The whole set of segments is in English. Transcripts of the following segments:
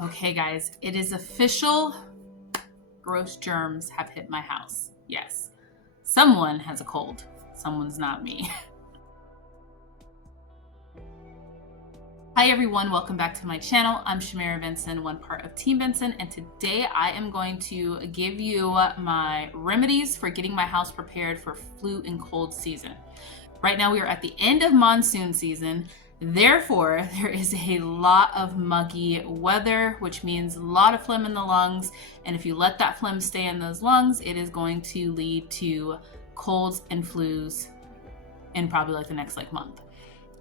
Okay, guys, it is official. Gross germs have hit my house. Yes, someone has a cold. Someone's not me. Hi everyone, welcome back to my channel. I'm Shamira Benson, one part of Team Benson, and today I am going to give you my remedies for getting my house prepared for flu and cold season. Right now we are at the end of monsoon season. Therefore, there is a lot of muggy weather, which means a lot of phlegm in the lungs. And if you let that phlegm stay in those lungs, it is going to lead to colds and flus in probably like the next month.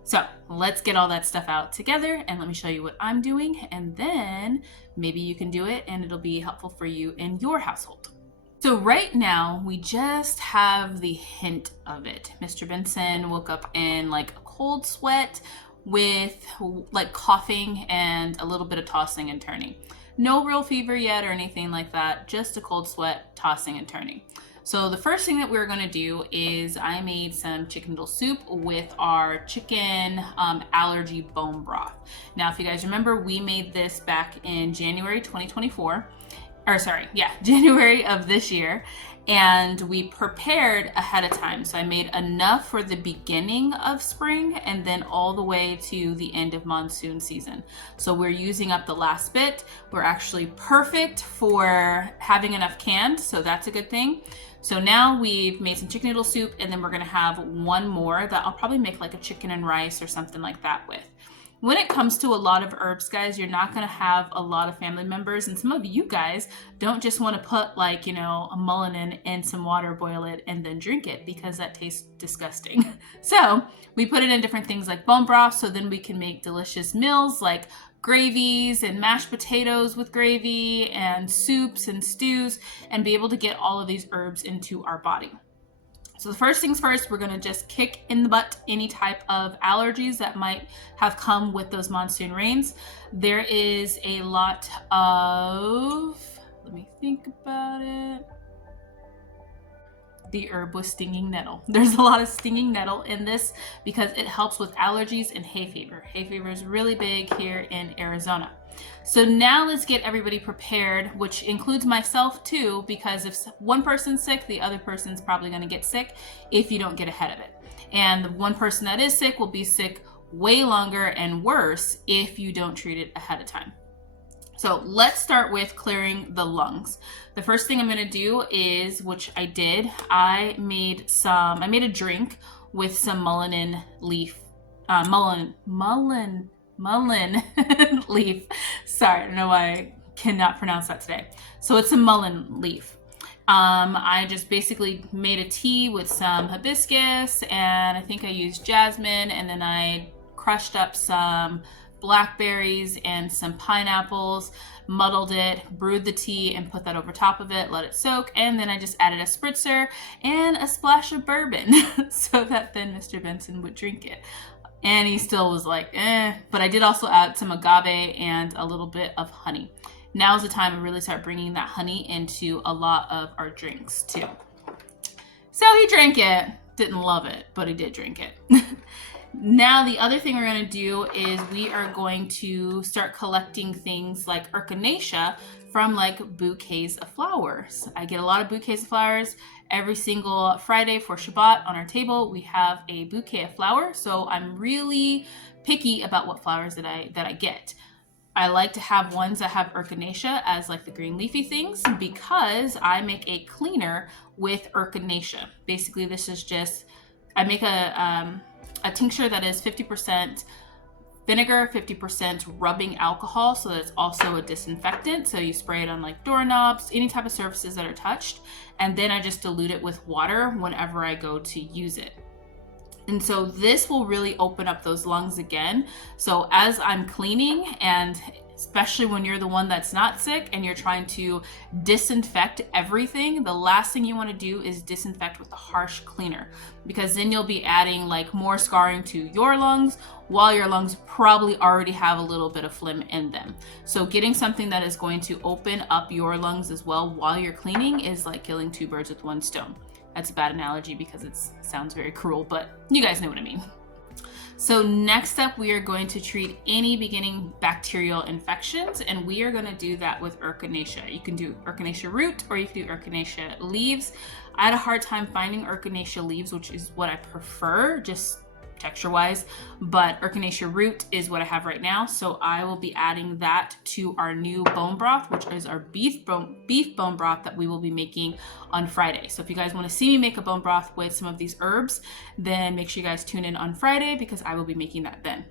So let's get all that stuff out together and let me show you what I'm doing. And then maybe you can do it and it'll be helpful for you in your household. So right now we just have the hint of it. Mr. Benson woke up in like a cold sweat with like coughing and a little bit of tossing and turning. No real fever yet or anything like that, just a cold sweat, tossing and turning. So the first thing that we're gonna do is I made some chicken noodle soup with our chicken allergy bone broth. Now, if you guys remember, we made this back in January 2024. January of this year, and we prepared ahead of time. So I made enough for the beginning of spring and then all the way to the end of monsoon season. So we're using up the last bit. We're actually perfect for having enough canned, so that's a good thing. So now we've made some chicken noodle soup, and then we're gonna have one more that I'll probably make like a chicken and rice or something like that with. When it comes to a lot of herbs, guys, you're not going to have a lot of family members, and some of you guys don't just want to put a mullein in some water, boil it, and then drink it because that tastes disgusting. So we put it in different things like bone broth, so then we can make delicious meals like gravies and mashed potatoes with gravy and soups and stews and be able to get all of these herbs into our body. So the first things first, we're gonna just kick in the butt any type of allergies that might have come with those monsoon rains. There is a lot of, let me think about it. The herb was stinging nettle. There's a lot of stinging nettle in this because it helps with allergies and hay fever. Hay fever is really big here in Arizona. So now let's get everybody prepared, which includes myself too, because if one person's sick, the other person's probably gonna get sick if you don't get ahead of it. And the one person that is sick will be sick way longer and worse if you don't treat it ahead of time. So let's start with clearing the lungs. The first thing I'm gonna do is, which I did, I made a drink with some mullein leaf, mullein leaf. Sorry, I don't know why I cannot pronounce that today. So it's a mullein leaf. I just basically made a tea with some hibiscus, and I think I used jasmine, and then I crushed up some blackberries and some pineapples, muddled it, brewed the tea, and put that over top of it, let it soak, and then I just added a spritzer and a splash of bourbon so that then Mr. Benson would drink it. And he still was like, but I did also add some agave and a little bit of honey. Now's the time to really start bringing that honey into a lot of our drinks too. So he drank it, didn't love it, but he did drink it. Now the other thing we're going to do is we are going to start collecting things like echinacea from like bouquets of flowers. I get a lot of bouquets of flowers. Every single Friday for Shabbat on our table, we have a bouquet of flowers. So I'm really picky about what flowers that I get. I like to have ones that have echinacea as like the green leafy things because I make a cleaner with echinacea. Basically, this is just, I make a tincture that is 50% vinegar, 50% rubbing alcohol, so that it's also a disinfectant. So you spray it on like doorknobs, any type of surfaces that are touched, and then I just dilute it with water whenever I go to use it. And so this will really open up those lungs again. So as I'm cleaning, and especially when you're the one that's not sick and you're trying to disinfect everything, the last thing you want to do is disinfect with a harsh cleaner, because then you'll be adding like more scarring to your lungs while your lungs probably already have a little bit of phlegm in them. So getting something that is going to open up your lungs as well while you're cleaning is like killing two birds with one stone. That's a bad analogy because it sounds very cruel, but you guys know what I mean. So next up, we are going to treat any beginning bacterial infections, and we are going to do that with echinacea. You can do echinacea root or you can do echinacea leaves. I had a hard time finding echinacea leaves, which is what I prefer, just texture wise, but echinacea root is what I have right now. So I will be adding that to our new bone broth, which is our beef bone broth that we will be making on Friday. So if you guys want to see me make a bone broth with some of these herbs, then make sure you guys tune in on Friday because I will be making that then.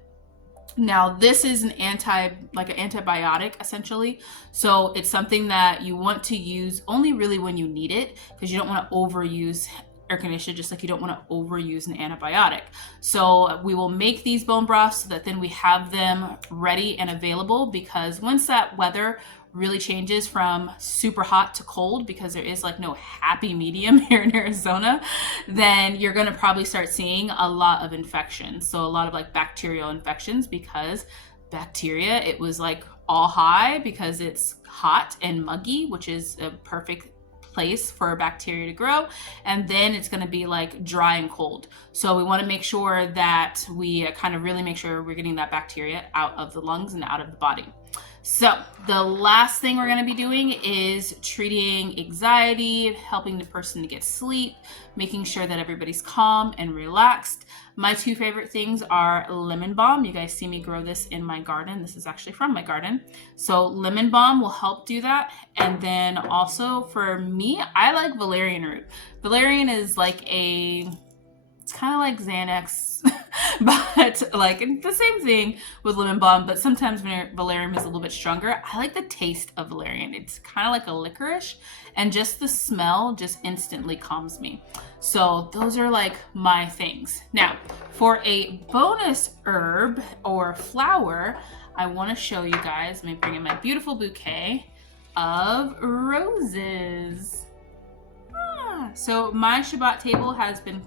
Now, this is an antibiotic essentially. So it's something that you want to use only really when you need it, because you don't want to overuse echinacea, just like you don't want to overuse an antibiotic. So we will make these bone broths so that then we have them ready and available, because once that weather really changes from super hot to cold, because there is like no happy medium here in Arizona, then you're going to probably start seeing a lot of infections. So a lot of like bacterial infections, because bacteria, it was like all high because it's hot and muggy, which is a perfect place for bacteria to grow, and then it's going to be like dry and cold. So we want to make sure that we kind of really make sure we're getting that bacteria out of the lungs and out of the body. So the last thing we're going to be doing is treating anxiety, helping the person to get sleep, making sure that everybody's calm and relaxed. My two favorite things are lemon balm. You guys see me grow this in my garden. This is actually from my garden. So lemon balm will help do that. And then also for me, I like valerian root. Valerian is like it's kind of like Xanax, but like the same thing with lemon balm, but sometimes valerian is a little bit stronger. I like the taste of valerian. It's kind of like a licorice, and just the smell just instantly calms me. So those are like my things. Now, for a bonus herb or flower, I want to show you guys, let me bring in my beautiful bouquet of roses. So my Shabbat table has been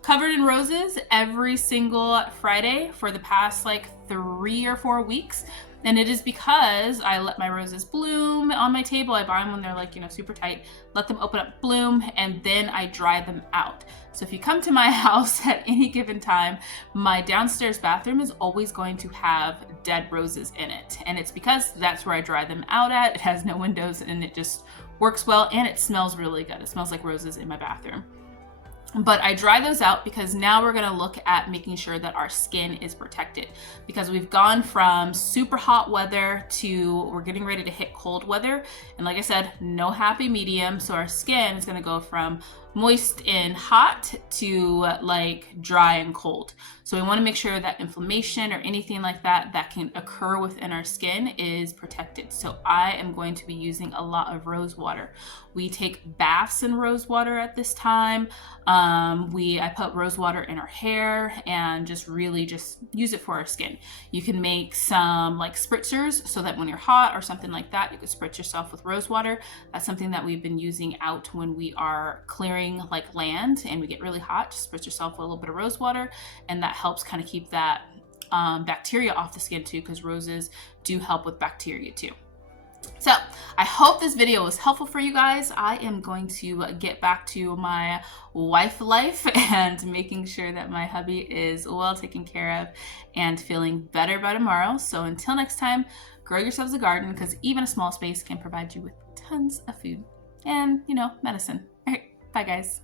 covered in roses every single Friday for the past like 3 or 4 weeks. And it is because I let my roses bloom on my table. I buy them when they're like, super tight, let them open up, bloom, and then I dry them out. So if you come to my house at any given time, my downstairs bathroom is always going to have dead roses in it. And it's because that's where I dry them out at. It has no windows and it just works well, and it smells really good. It smells like roses in my bathroom. But I dry those out because now we're going to look at making sure that our skin is protected, because we've gone from super hot weather to we're getting ready to hit cold weather. And like I said, no happy medium. So our skin is going to go from moist and hot to like dry and cold. So we want to make sure that inflammation or anything like that can occur within our skin is protected. So I am going to be using a lot of rose water. We take baths in rose water at this time. I put rose water in our hair and just use it for our skin. You can make some like spritzers so that when you're hot or something like that, you could spritz yourself with rose water. That's something that we've been using out when we are clearing like land and we get really hot. Just spritz yourself with a little bit of rose water, and that helps kind of keep that bacteria off the skin too, because roses do help with bacteria too. So I hope this video was helpful for you guys. I am going to get back to my wife life and making sure that my hubby is well taken care of and feeling better by tomorrow. So until next time, grow yourselves a garden, because even a small space can provide you with tons of food and, medicine. All right, bye guys.